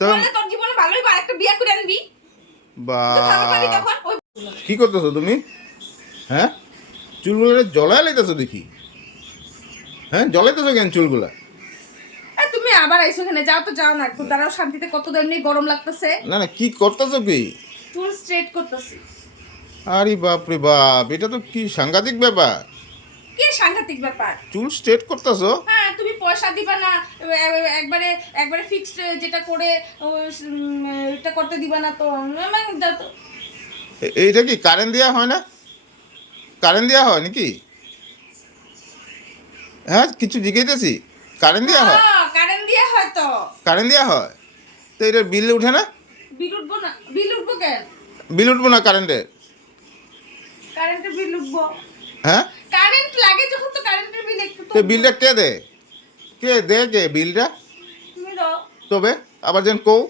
তাহলে তোর জীবনে ভালোই বা একটা বিয়ে করে আনবি বা তো ভালো পাবি তখন ওই কি করতেছো তুমি? হ্যাঁ, চুলগুলো জ্বলায় লাইতেছো দেখি। হ্যাঁ, জ্বলাইতেছো কেন চুলগুলা? আর তুমি আবার আইছো এখানে, যাও তো যাও না, একটু দাঁড়াও শান্তিতে, কত এমনি গরম লাগতেছে। না না, কি করতেছো কি? চুল স্ট্রেট করতেছি। আরে বাপ রে বাপ, এটা তো কি সাংঘাতিক ব্যাপার। কি সাংঘাতিক ব্যাপার? চুল স্ট্রেট করতেছো? হ্যাঁ, তুমি পয়সা দিবা না, একবারে একবারে ফিক্সড যেটা করে এটা করতে দিবা না তো দাও তো। এইটা কি কারেন্ট দেওয়া হয় না? কারেন্ট দেওয়া হয় নাকি? হ্যাঁ, কিছু জিজ্ঞেসেছি। কারেন্ট দেওয়া হয়? হ্যাঁ, কারেন্ট দিয়ে হয়তো। কারেন্ট দেওয়া হয়? তো এটার বিল উঠে না? বিল উঠবো না? বিল উঠবো কেন? বিল উঠবো না কারেন্টের? কারেন্টের বিল উঠবো? হ্যাঁ, কারেন্ট লাগে যখন তো কারেন্টের বিল একটু তো তো বিলটা কে দেয়? কে বিলটা? তুমি দাও। তবে আবার যেন কও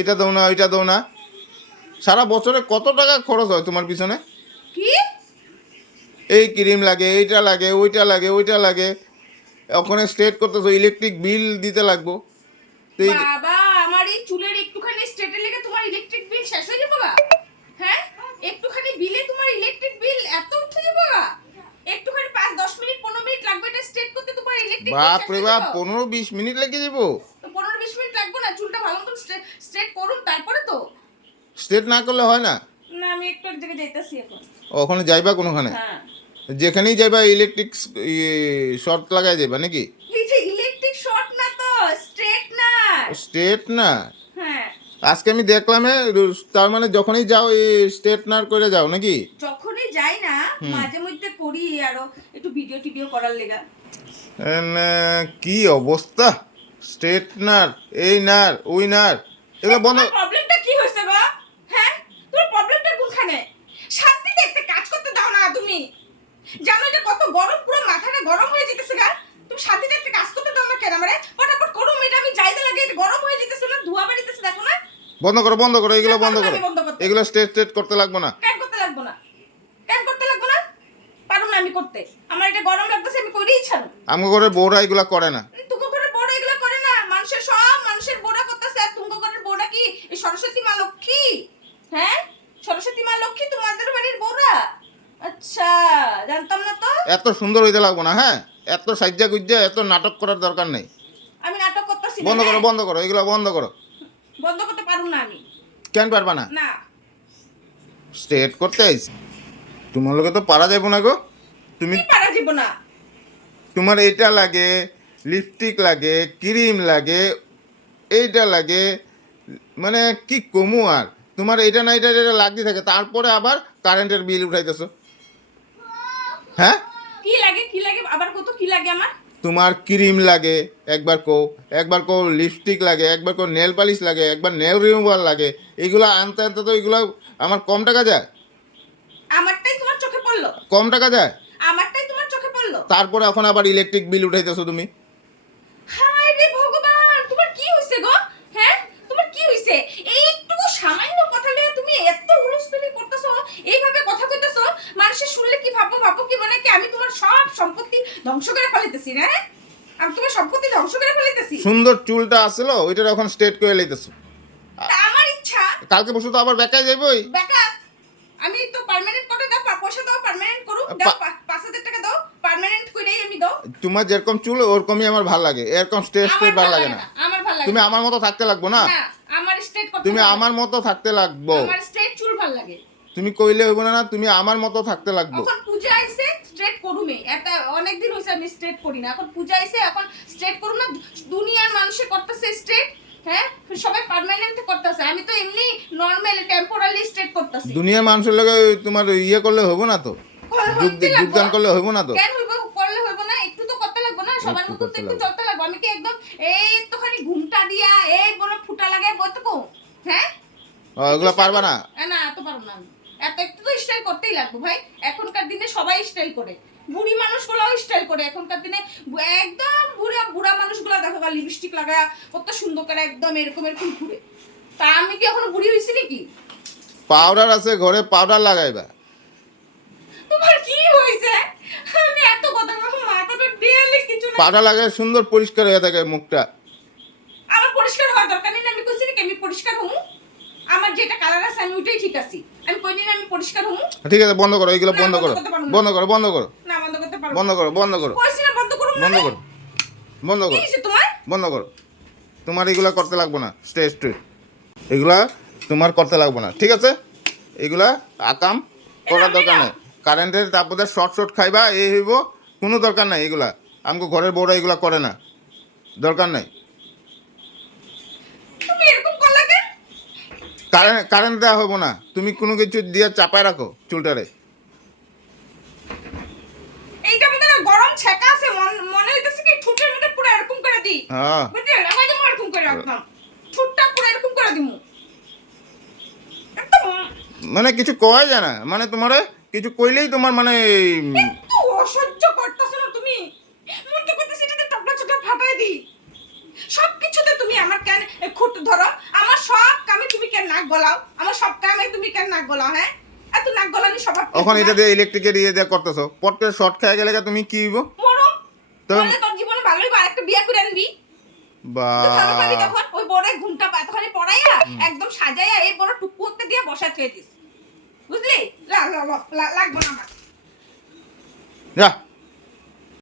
এটা দাও না ওইটা দাও না। সারা বছরে কত টাকা খরচ হয় তোমার পিছনে? কি? এই ক্রিম লাগে, এইটা লাগে, ওইটা লাগে, ওখানে স্ট্রেট করতেছো, ইলেকট্রিক বিল দিতে লাগবো। তো বাবা, আমার এই চুলের একটুখানি স্ট্রেটে লেগে তোমার ইলেকট্রিক বিল শেষ হয়ে যাবে গা? হ্যাঁ, একটুখানি বিলে তোমার ইলেকট্রিক বিল এত উঠে যাবে গা? একটুখানি 5-10 মিনিট 15 মিনিট লাগবে এটা স্ট্রেট করতে, তোমার ইলেকট্রিক বিল বাপ শেষ রে হয়ে বাপ, যাবে। 15-20 মিনিট লেগে যাবো? তো 15-20 মিনিট লাগবে না? চুলটা ভালো মতন স্ট্রেট করুন তারপরে তো। স্ট্রেট না করলে হয় না? না, আমি একটু এক জায়গায় যাইতাছি এখন। ওখানে যাইবা কোনোখানে? হ্যাঁ, যেখানেই যাইবা ইলেকট্রিক শর্ট লাগাই যাইবা নাকি? এই যে ইলেকট্রিক শর্ট না তো, স্ট্রেট না। স্ট্রেট না? হ্যাঁ, আজকে আমি দেখলাম তার মানে যখনই যাও এই স্ট্রেটনার করে যাও নাকি? যখনই যাই না মাঝে মধ্যে করি আরো একটু ভিডিও টিডিও করার লেগা। কি অবস্থা! স্ট্রেটনার, এই নার ওই নার, এগুলো বন্ধ। তোমার প্রবলেমটা কি হইছে গো? হ্যাঁ, তোমার প্রবলেমটা কোনখানে? শান্তিতে একটা কাজ করতে দাও না তুমি? জানো এটা কত গরম, পুরো মাথাটা গরম হয়ে যেতেছে গা। তুমি শান্তিতে একটা কাজ করতে দাও না কেন আমারে? ফটাফট করো, এটা আমি যাইতে লাগে, এটা গরম হয়ে যেতেছে না, ধোঁয়া বেরিতেছে দেখো না? বন্ধ করো এগুলো, বন্ধ করো। আমি বন্ধ করতে। এগুলো স্ট্রেট করতে লাগবে না। কেন করতে লাগবো না? কেন করতে লাগবো না? পারুম না আমি করতে। আমার এটা গরম লাগতেছে, আমি কইরেই ছাড়ো। আমার ঘরে বউরা এগুলো করে না। তুঙ্গ ঘরের বড় এগুলো করে না, মানুষের বড়া করতেছে, আর তুঙ্গ ঘরের বড়া কি এই সরস্বতী মা লক্ষ্মী? হ্যাঁ, সরস্বতী মা লক্ষ্মী তোমাদের বাড়ির বড়া? আচ্ছা, জানতাম না তো। এত সুন্দর হইতে লাগবো না, হ্যাঁ? এত সাজ্জা গুজ্জা, এত নাটক করার দরকার নেই। আমি নাটক করতেছি না। বন্ধ করো, হ্যাঁ? বন্ধ করো এগুলো, বন্ধ করো। বন্ধ করতে পারুম না আমি। কেন পারবা না? না, স্ট্রেট করতে আইছি, তোমার লোকে তো পারা যাবো না গো। তুমি, কি পারা যাব না? তোমার এইটা লাগে, লিপস্টিক লাগে, ক্রিম লাগে, এইটা লাগে, মানে কি কমু আর। তোমার এটা না এটা লাগতে থাকে, তারপরে আবার কারেন্টের বিল উঠাইতেছো। হ্যাঁ, কি লাগে আবার কত কি লাগে আমার? তোমার ক্রিম লাগে একবার কো লিপস্টিক লাগে, একবার কো নেল পালিশ লাগে, একবার নেল রিমুভার লাগে। এগুলো আনতে আনতে তো এগুলো আমার কম টাকা যায়। আমারটাই তোমার চোখে পড়লো? কম টাকা যায়, আমারটাই তোমার চোখে পড়লো? তারপরে এখন আবার ইলেকট্রিক বিল উঠাইতেছো তুমি। হায় রে ভগবান, তোমার কি হইছে গো? হ্যাঁ, তোমার কি হইছে? এইটুকু সামান্য কথা লইয়া তুমি এত হুলস্থুলি করতেছো, এইভাবে কথা কইতেছো, মানুষে শুনলে কি ভাববো কি মনে কি আমি তোমার সব সম্পত্তি ধ্বংস করে ফেলাইতেছি না? হ্যাঁ, আমি তোমার সম্পত্তি ধ্বংস করে ফেলাইতেছি? সুন্দর চুলটা আসলো ওইটার এখন স্ট্রেট করে লইতেছো। তা আমার ইচ্ছা। কালকে পরশু তো আবার বেকায় যাইবই। ব্যাকআপ, আমি তো পার্মানেন্ট করে দাও, পয়সা দাও, পার্মানেন্ট করু দাও, 5,000 টাকা দাও, পার্মানেন্ট কইরাই আমি দাও। তোমার যেরকম চুল ওরকমই আমার ভাল লাগে, এরকম স্ট্রেট আমার ভাল ভালো লাগে না। আমার ভালো লাগে তুমি না। আমার মতো থাকতে লাগবো না। না, আমার স্ট্রেট করতে তুমি ভালো লাগে। আমার মতো থাকতে লাগবো। আমার স্ট্রেট চুল ভালো লাগে। তুমি কইলে হইব না, তুমি আমার মতো থাকতে লাগবো। এখন পূজা আইছে, স্ট্রেট করুমে। এটা অনেক দিন হইছে আমি স্ট্রেট করি না, এখন পূজা আইছে, এখন স্ট্রেট করুম না? দুনিয়ার মানুষে করতেছে স্ট্রেট, হ্যাঁ, সবাই পার্মানেন্ট করতেছে, আমি তো এমনি নরমাল টেম্পোরারি স্ট্রেট করতেছি। দুনিয়ার মানুষের লগে তোমার ইয়ে করলে হইব না তো, যোগদান করলে হইব না তো। কেন হইব? করলে হইব না? একটু তো করতে লাগবে না? সবার একটু মতো তো করতে একটু লাগবে। চলতে লাগবে। আমি কি একদম এই একটুখানি ঘুমটা দিয়া এই বলে ফুটা লাগায় বইতকো? হ্যাঁ, ওগুলো পারবা না। না, এত পারবো না আমি। একটু তো স্টাইল করতেই লাগবে ভাই। এখনকার দিনে সবাই স্টাইল করে, বুড়ি মানুষগুলোও স্টাইল করে এখনকার দিনে। একদম বুড়া মানুষগুলো দেখো লিপস্টিক লাগায় কত সুন্দর করে একদম এরকম ঘুরে। তা আমি কি এখনো বুড়ি হইছি নাকি? পাউডার আছে ঘরে, পাউডার লাগাইবা। তোমার কি হইছে? আমি এত কথা বলবো, মাথাটা ডেলি কিছু না। পাউডার লাগাই সুন্দর পরিষ্কার হয়ে থাকে মুখটা। আমার পরিষ্কার হওয়ার দরকার নেই, আমি কইছি নাকি আমার যেটা কালার আছে আমি ওইটাই ঠিক আছি। আমি কইনি না আমি পরিষ্কার হমু। ঠিক আছে, বন্ধ করো এগুলো, বন্ধ করো, বন্ধ করো, বন্ধ করো, না বন্ধ করতে পারবো বন্ধ করো, বন্ধ করো, কইছি না বন্ধ করুম বন্ধ করো, বন্ধ কি করো, হইছে তোমার? বন্ধ করো। তোমার এগুলা করতে লাগবে না, স্ট্রেট এগুলা তোমার করতে লাগবে না, ঠিক আছে? এগুলা আকাম করার দরকার নেই। কারেন্টের তারপরে শর্ট খাইবা এই হইব, কোনো দরকার নাই এগুলা। আমাকে ঘরের বউরা এগুলা করে না, দরকার নাই। তুমি এরকম করলা কেন? কারেন্ট দেওয়া হবো না, তুমি কোনো কিছু দিয়ে চাপায় রাখো চুলটারে। এইটা মধ্যে না গরম ছেকা আছে, মনে হইতাছে কি ঠুটের মধ্যে পুরো এরকম করে দিই। হ্যাঁ, বুঝলে লাগাই দিমু এরকম করে রাখলাম, ঠুটটা পুরো এরকম করে দিমু। একদম মানে কিছু কয় যায় না, মানে তোমারে কিছু কইলেই তোমার মানে একটু অসহ্য করতেছো না তুমি? মন তো করতেছে এটাতে টপলা চোপলা ফাটাই দিই। সব কিছুতে তুমি আমার কেন খুঁট ধরো? আমার সব কামে তুমি কেন নাক গলাও? আমার সব কামে তুমি কেন নাক গলাও? হ্যাঁ, এত নাক গলানি স্বভাব কি এখন তোমার? এটা দিয়ে ইলেকট্রিকের ইয়ে দিয়ে করতেছো, পট করে শর্ট খেয়ে গেলে তুমি কি হইব? মরো তো তাহলে তোর জীবনে ভালোই বা একটা বিয়ে করে আনবি। বা তো ভালো পাবি তখন ওই বড় ঘুমটা পাতখানে পড়াইয়া একদম সাজাইয়া এই বড় টুকু করতে দিয়ে বসা থুয়ে দিস। বুঝলি? লাগবো না আমার। যা